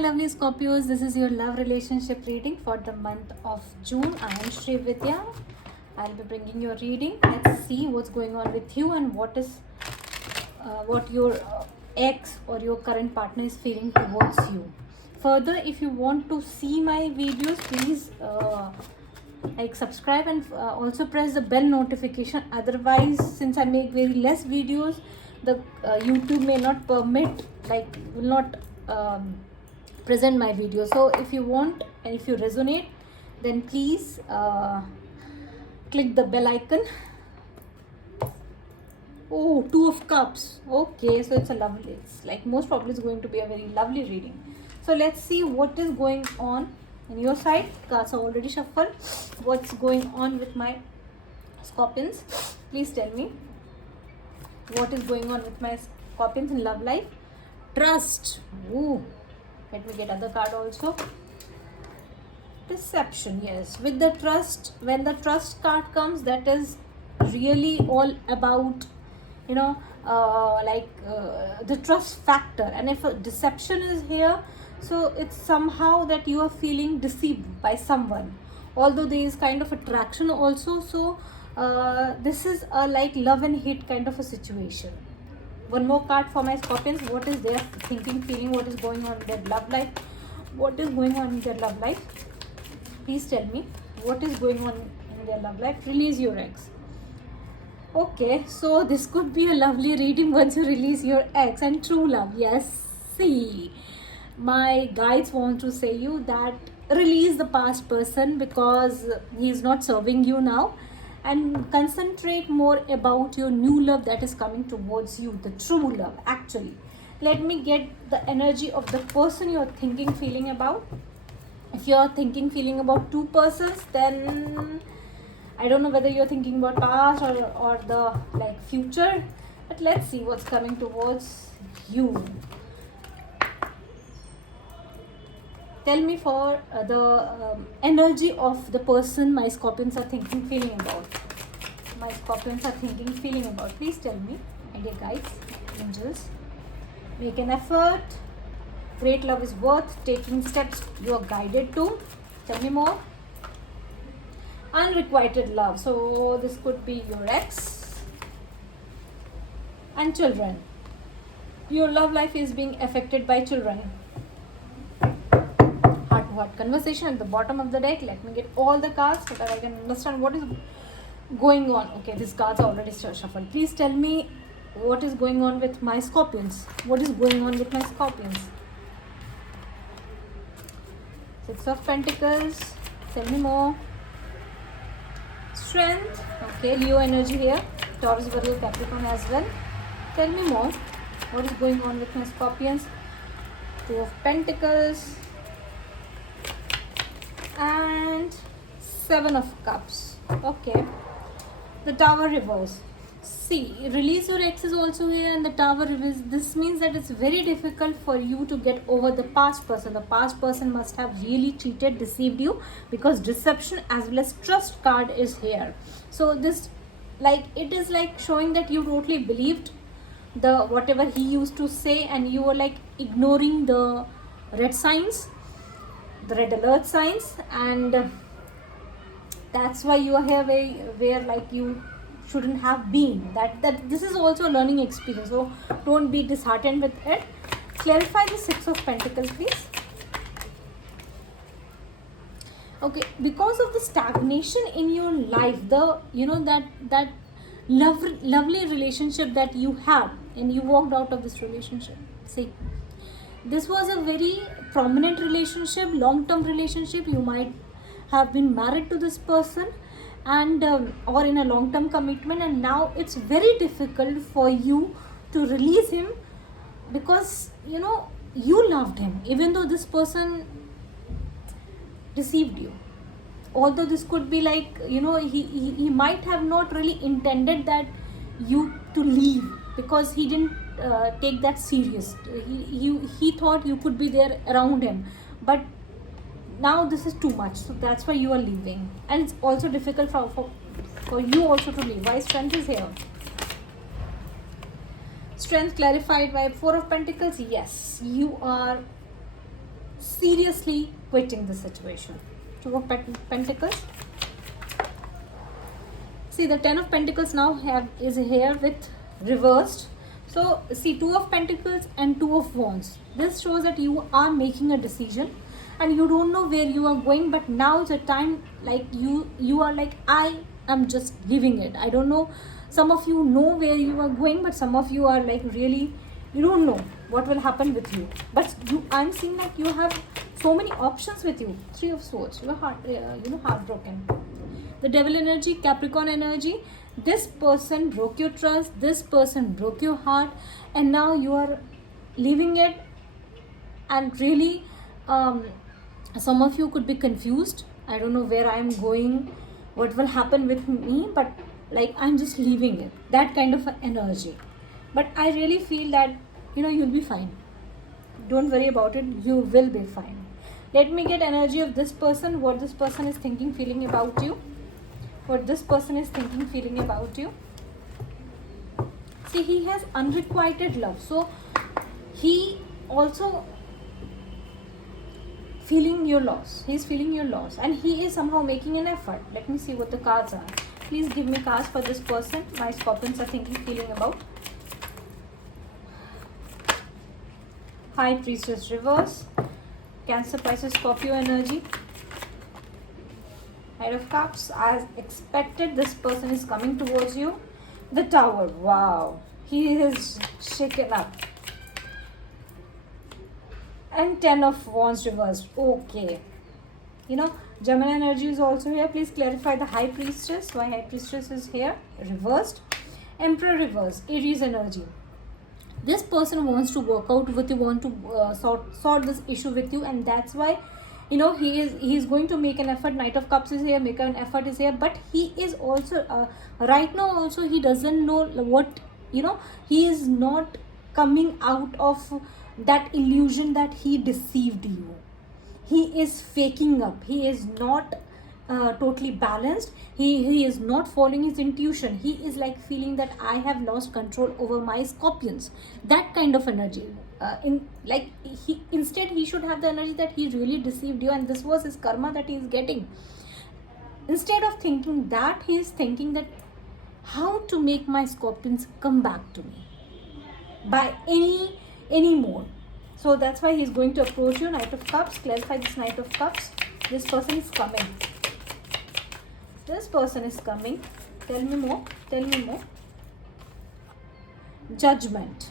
lovely Scorpios. This is your love relationship reading for the month of June. I am Sri Vidya. I'll be bringing your reading. Let's see what's going on with you and what your ex or your current partner is feeling towards you. Further, if you want to see my videos, please like subscribe and also press the bell notification. Otherwise, since I make very less videos, the YouTube may not permit, will not present my video. So if you want and if you resonate, then please click the bell icon. Oh, 2 of Cups. Okay, so it's like most probably it's going to be a very lovely reading. So let's see what is going on in your side. Cards are already shuffled. What's going on with my Scorpions? Please tell me what is going on with my Scorpions in love life. Trust. Ooh. Let me get other card also. Deception. Yes, with the trust, when the trust card comes, that is really all about the trust factor. And if a deception is here, so it's somehow that you are feeling deceived by someone, although there is kind of attraction also. So this is a like love and hate kind of a situation. One more card for my Scorpions. What is their thinking, feeling? What is going on in their love life? What is going on in their love life? Please tell me what is going on in their love life. Release your ex. Okay, so this could be a lovely reading once you release your ex and true love. Yes, see, my guides want to say you that release the past person because he is not serving you now, and concentrate more about your new love that is coming towards you, the true love. Actually, let me get the energy of the person you're thinking, feeling about. If you're thinking, feeling about 2 persons, then I don't know whether you're thinking about past or the future, but let's see what's coming towards you. Tell me for the energy of the person my Scorpions are thinking, feeling about. My Scorpions are thinking, feeling about. Please tell me, my dear guides, angels. Make an effort. Great love is worth taking steps you are guided to. Tell me more. Unrequited love. So this could be your ex and children. Your love life is being affected by children. Heart-to-heart conversation at the bottom of the deck. Let me get all the cards so that I can understand what is going on. Okay, these cards are already shuffled. Please tell me what is going on with my Scorpions. What is going on with my Scorpions? 6 of Pentacles. Tell me more. Strength. Okay, Leo energy here. Taurus, Virgo, Capricorn as well. Tell me more. What is going on with my Scorpions? 2 of Pentacles. And 7 of Cups. Okay. The Tower reverse. See, release your ex is also here and the Tower reverse. This means that it's very difficult for you to get over the past person. The past person must have really cheated, deceived you, because deception as well as trust card is here. So this, it is showing that you totally believed the whatever he used to say, and you were ignoring the red signs, the red alert signs, and that's why you are here where you shouldn't have been. That this is also a learning experience, so don't be disheartened with it. Clarify the 6 of Pentacles, please. Okay, because of the stagnation in your life, that lovely relationship that you had, and you walked out of this relationship. See, this was a very prominent relationship, long-term relationship. You might have been married to this person and or in a long-term commitment, and now it's very difficult for you to release him because you loved him, even though this person deceived you. Although this could be he might have not really intended that you to leave, because he didn't take that serious. He thought you could be there around him, but now this is too much, so that's why you are leaving. And it's also difficult for you also to leave. Why Strength is here? Strength clarified by 4 of Pentacles. Yes, you are seriously quitting the situation. Two of Pentacles. See, the Ten of Pentacles now is here with reversed. So see, Two of Pentacles and Two of Wands. This shows that you are making a decision and you don't know where you are going, but now is a time like you are like, I am just leaving it. I don't know, some of you know where you are going, but some of you are like really, you don't know what will happen with you. But I'm seeing like you have so many options with you. Three of Swords. You are heartbroken. The Devil energy, Capricorn energy. This person broke your trust, this person broke your heart, and now you are leaving it. And really, some of you could be confused. I don't know where I am going, what will happen with me, but like I'm just leaving it. That kind of energy. But I really feel that you'll be fine. Don't worry about it. You will be fine. Let me get energy of this person. What this person is thinking, feeling about you. What this person is thinking, feeling about you. See, he has unrequited love. So he also feeling your loss. He is feeling your loss. And he is somehow making an effort. Let me see what the cards are. Please give me cards for this person. My Scorpions are thinking, feeling about. High Priestess reverse. Cancer, Pisces, Scorpio energy. Knight of Cups. As expected, this person is coming towards you. The Tower. Wow. He is shaken up. And Ten of Wands reversed. Okay. Gemini energy is also here. Please clarify the High Priestess. Why High Priestess is here? Reversed. Emperor reversed. Aries energy. This person wants to work out with you, want to sort this issue with you, and that's why he is going to make an effort. Knight of Cups is here, make an effort is here, but he is also right now also he doesn't know what he is not coming out of that illusion that he deceived you. He is faking up. He is not totally balanced. He is not following his intuition. He is like feeling that I have lost control over my Scorpions. That kind of energy. Instead he should have the energy that he really deceived you and this was his karma that he is getting. Instead of thinking that, he is thinking that how to make my Scorpions come back to me by any mode. So that's why he is going to approach you. Knight of Cups. Clarify this Knight of Cups. This person is coming. This person is coming. Tell me more. Tell me more. Judgment.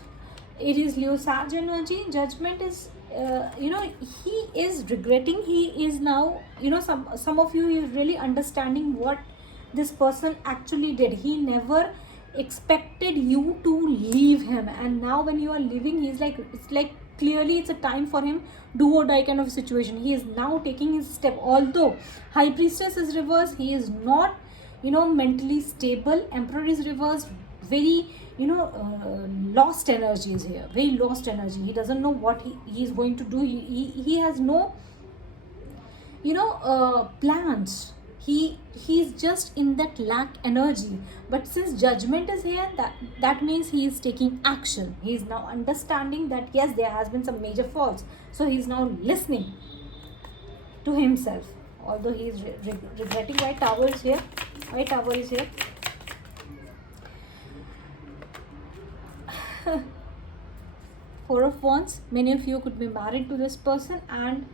It is Leo Sag energy. Judgment is, he is regretting. He is now, some of you is really understanding what this person actually did. He never expected you to leave him, and now when you are leaving, he's like, it's like clearly it's a time for him, do or die kind of situation. He is now taking his step. Although High Priestess is reversed, he is not mentally stable. Emperor is reversed. Very lost energy is here. Very lost energy. He doesn't know what he is going to do. He has no plans. He's just in that lack energy. But since Judgment is here, that means he is taking action. He is now understanding that yes, there has been some major faults. So he is now listening to himself. Although he is regretting. White Tower is here. White Tower is here. Four of Wands. Many of you could be married to this person, and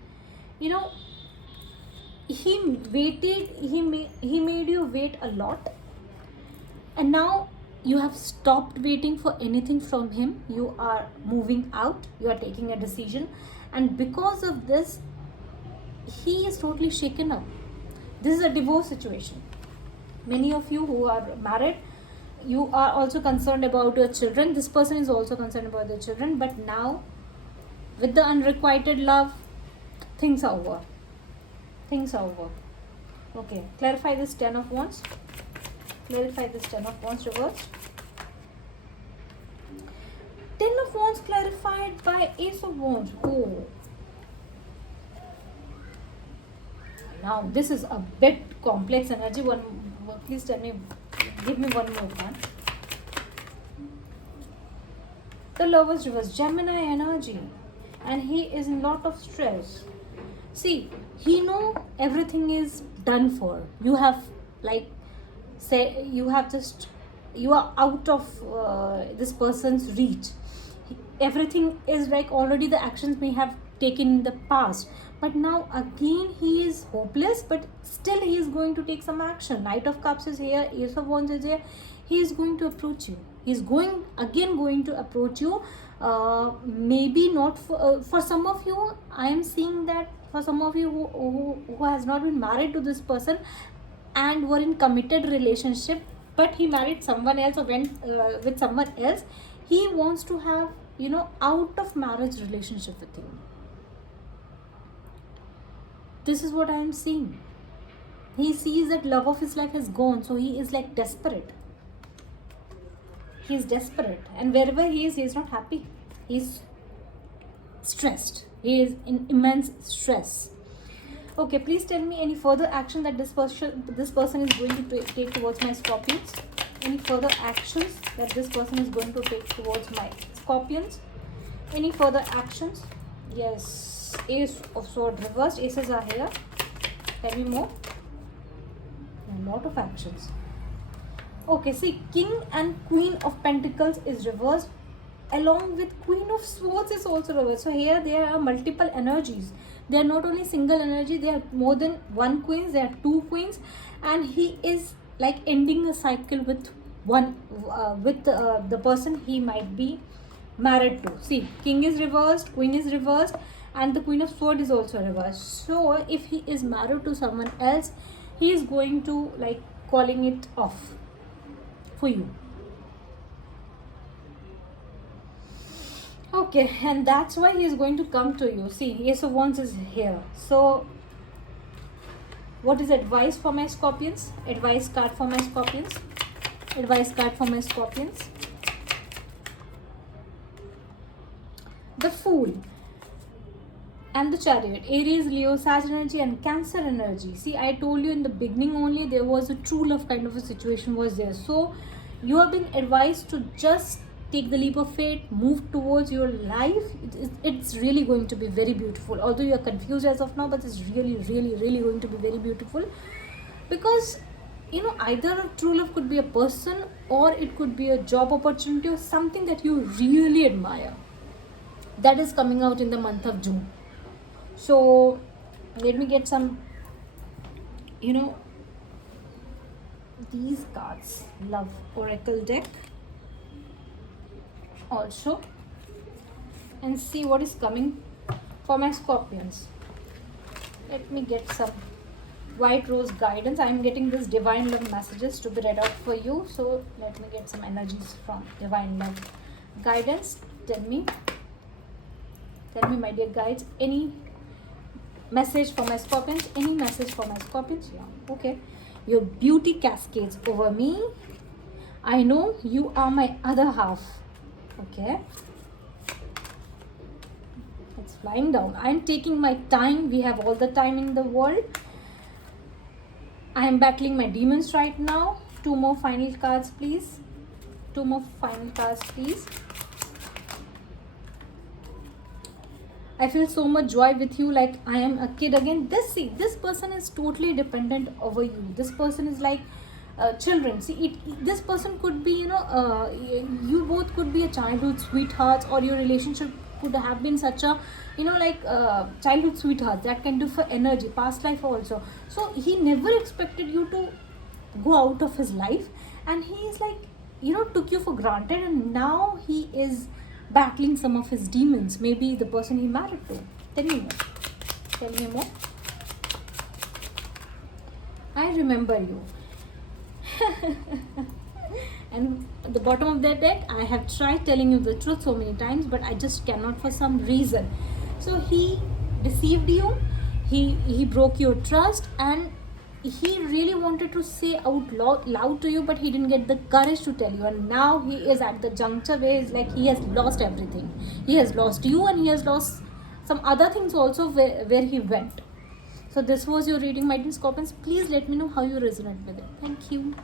he waited. He made you wait a lot, and now you have stopped waiting for anything from him. You are moving out. You are taking a decision, and because of this, he is totally shaken up. This is a divorce situation. Many of you who are married, you are also concerned about your children. This person is also concerned about their children, but now with the unrequited love, things are over. Things are over. Okay, clarify this Ten of Wands. Clarify this Ten of Wands reversed. Ten of Wands clarified by Ace of Wands. Oh. Now this is a bit complex energy. Please tell me, give me one more one. The Lovers reverse. Gemini energy. and he is in lot of stress. See, he know everything is done for. You have like say you have just you are out of this person's reach. Everything is like already the actions may have taken in the past, but now again he is hopeless, but still he is going to take some action. Knight of Cups is here, Ace of Wands is here. He is going to approach you. He is going to approach you. Maybe not for some of you. I am seeing that for some of you who has not been married to this person and were in committed relationship, but he married someone else or went with someone else. He wants to have, out of marriage relationship with you. This is what I am seeing. He sees that love of his life has gone, so he is like desperate. He is desperate, and wherever he is not happy. He is stressed. He is in immense stress. Okay, please tell me any further action that this person is going to take towards my Scorpions. Any further actions that this person is going to take towards my Scorpions? Any further actions? Yes, Ace of Swords reversed. Aces are here. Tell me more. A lot of actions. Okay, see, King and Queen of Pentacles is reversed, along with Queen of Swords is also reversed. So here there are multiple energies. They are not only single energy, they are more than one queens, there are two queens, and he is like ending a cycle with the person he might be married to. See, King is reversed, Queen is reversed, and the Queen of Swords is also reversed. So if he is married to someone else, he is going to like calling it off for you. Okay, and that's why he is going to come to you. See, Ace of Wands is here. So what is advice for my Scorpions? Advice card for my Scorpions. Advice card for my Scorpions. The Fool and the Chariot. Aries, Leo, Sag energy and Cancer energy. See, I told you in the beginning only there was a true love kind of a situation was there. So you have been advised to just take the leap of faith, move towards your life. It's really going to be very beautiful. Although you are confused as of now, but it's really, really, really going to be very beautiful. Because, either a true love could be a person, or it could be a job opportunity, or something that you really admire. That is coming out in the month of June. So, let me get some, these cards. Love Oracle deck. Also, and see what is coming for my Scorpions. Let me get some White Rose guidance. I am getting this Divine Love messages to be read out for you. So let me get some energies from Divine Love guidance. Tell me my dear guides, any message for my Scorpions? Any message for my Scorpions? Yeah. Okay. Your beauty cascades over me. I know you are my other half. Okay, it's flying down. I'm taking my time. We have all the time in the world. I am battling my demons right now. Two more final cards, please. Two more final cards, please. I feel so much joy with you, like I am a kid again. This person is totally dependent over you. This person is like children. See, this person could be, you both could be a childhood sweethearts, or your relationship could have been such a, childhood sweethearts that can do for energy, past life also. So he never expected you to go out of his life, and he is like, took you for granted, and now he is battling some of his demons. Maybe the person he married to. Tell me more. Tell me more. I remember you. And at the bottom of that deck, I have tried telling you the truth so many times, but I just cannot for some reason. So he deceived you, he broke your trust, and he really wanted to say out loud to you, but he didn't get the courage to tell you. And now he is at the juncture where it's like he has lost everything. He has lost you, and he has lost some other things also where he went. So this was your reading, my dear Scorpions. Please let me know how you resonate with it. Thank you.